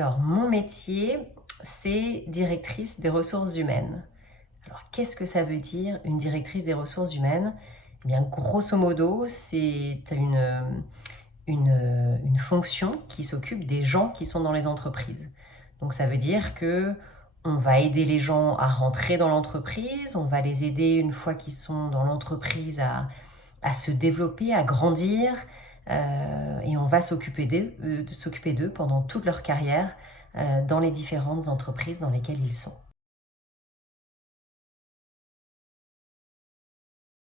Alors, mon métier, c'est directrice des ressources humaines. Alors, qu'est-ce que ça veut dire une directrice des ressources humaines? Eh bien, grosso modo, c'est une fonction qui s'occupe des gens qui sont dans les entreprises. Donc, ça veut dire que on va aider les gens à rentrer dans l'entreprise, on va les aider une fois qu'ils sont dans l'entreprise à se développer, à grandir, et on va s'occuper d'eux pendant toute leur carrière dans les différentes entreprises dans lesquelles ils sont.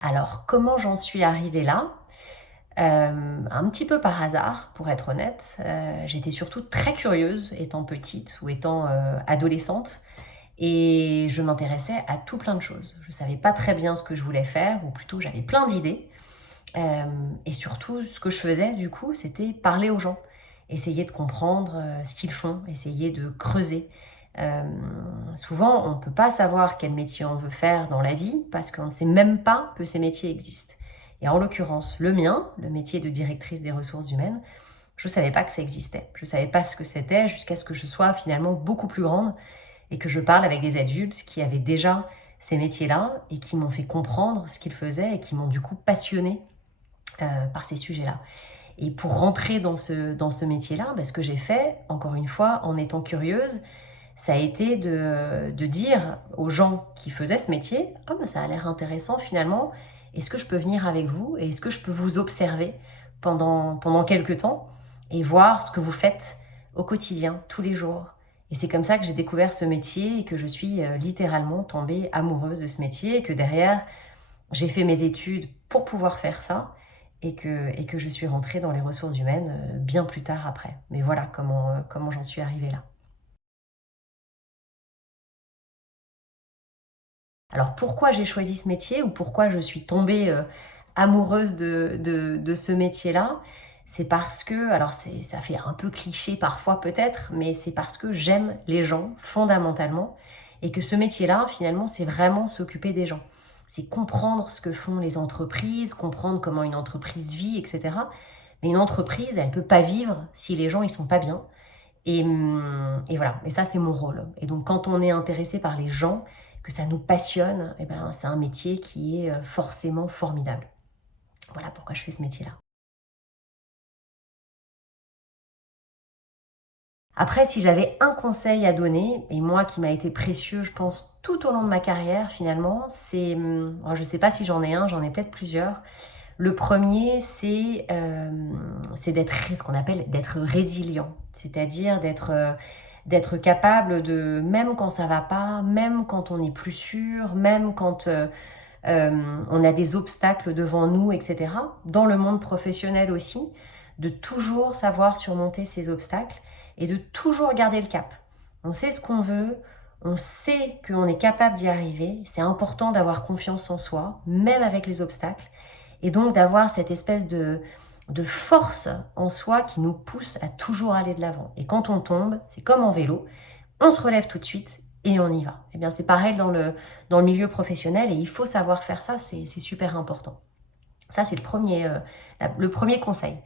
Alors, comment j'en suis arrivée là? Un petit peu par hasard, pour être honnête. J'étais surtout très curieuse étant petite ou étant adolescente et je m'intéressais à tout plein de choses. Je ne savais pas très bien ce que je voulais faire, ou plutôt j'avais plein d'idées. Et surtout, ce que je faisais, du coup, c'était parler aux gens, essayer de comprendre ce qu'ils font, essayer de creuser. Euh, Souvent, on ne peut pas savoir quel métier on veut faire dans la vie parce qu'on ne sait même pas que ces métiers existent. Et en l'occurrence, le mien, le métier de directrice des ressources humaines, je ne savais pas que ça existait. Je ne savais pas ce que c'était jusqu'à ce que je sois finalement beaucoup plus grande et que je parle avec des adultes qui avaient déjà ces métiers-là et qui m'ont fait comprendre ce qu'ils faisaient et qui m'ont du coup passionnée par ces sujets-là. Et pour rentrer dans ce métier-là, ce que j'ai fait, encore une fois, en étant curieuse, ça a été de dire aux gens qui faisaient ce métier, « Ah, ça a l'air intéressant finalement, est-ce que je peux venir avec vous et est-ce que je peux vous observer pendant quelques temps et voir ce que vous faites au quotidien, tous les jours ?» Et c'est comme ça que j'ai découvert ce métier et que je suis littéralement tombée amoureuse de ce métier et que derrière, j'ai fait mes études pour pouvoir faire ça et que je suis rentrée dans les ressources humaines bien plus tard après. Mais voilà comment j'en suis arrivée là. Alors pourquoi j'ai choisi ce métier ou pourquoi je suis tombée amoureuse de ce métier-là? C'est parce que, alors ça fait un peu cliché parfois peut-être, mais c'est parce que j'aime les gens fondamentalement et que ce métier-là, finalement, c'est vraiment s'occuper des gens. C'est comprendre ce que font les entreprises, comprendre comment une entreprise vit, etc. Mais une entreprise, elle ne peut pas vivre si les gens ils sont pas bien. Et voilà, et ça c'est mon rôle. Et donc quand on est intéressé par les gens, que ça nous passionne, eh ben, c'est un métier qui est forcément formidable. Voilà pourquoi je fais ce métier-là. Après, si j'avais un conseil à donner, et moi qui m'a été précieux, je pense, tout au long de ma carrière finalement, alors, je ne sais pas si j'en ai un, j'en ai peut-être plusieurs. Le premier, c'est d'être ce qu'on appelle d'être résilient, c'est-à-dire d'être capable de, même quand ça va pas, même quand on n'est plus sûr, même quand on a des obstacles devant nous, etc. Dans le monde professionnel aussi, de toujours savoir surmonter ces obstacles et de toujours garder le cap. On sait ce qu'on veut, on sait qu'on est capable d'y arriver. C'est important d'avoir confiance en soi, même avec les obstacles, et donc d'avoir cette espèce de force en soi qui nous pousse à toujours aller de l'avant. Et quand on tombe, c'est comme en vélo, on se relève tout de suite et on y va. Eh bien, c'est pareil dans le milieu professionnel et il faut savoir faire ça, c'est super important. Ça, c'est le premier conseil.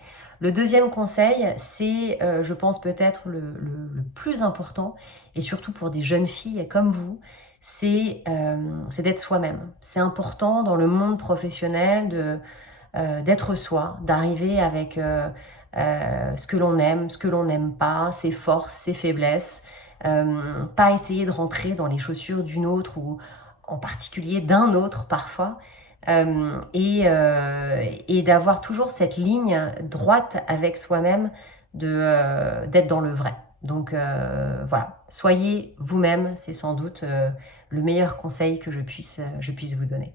Le deuxième conseil, c'est, je pense, peut-être le plus important, et surtout pour des jeunes filles comme vous, c'est d'être soi-même. C'est important dans le monde professionnel d'être soi, d'arriver avec ce que l'on aime, ce que l'on n'aime pas, ses forces, ses faiblesses, pas essayer de rentrer dans les chaussures d'une autre ou en particulier d'un autre parfois, et d'avoir toujours cette ligne droite avec soi-même d'être dans le vrai. Donc voilà, soyez vous-même, c'est sans doute le meilleur conseil que je puisse vous donner.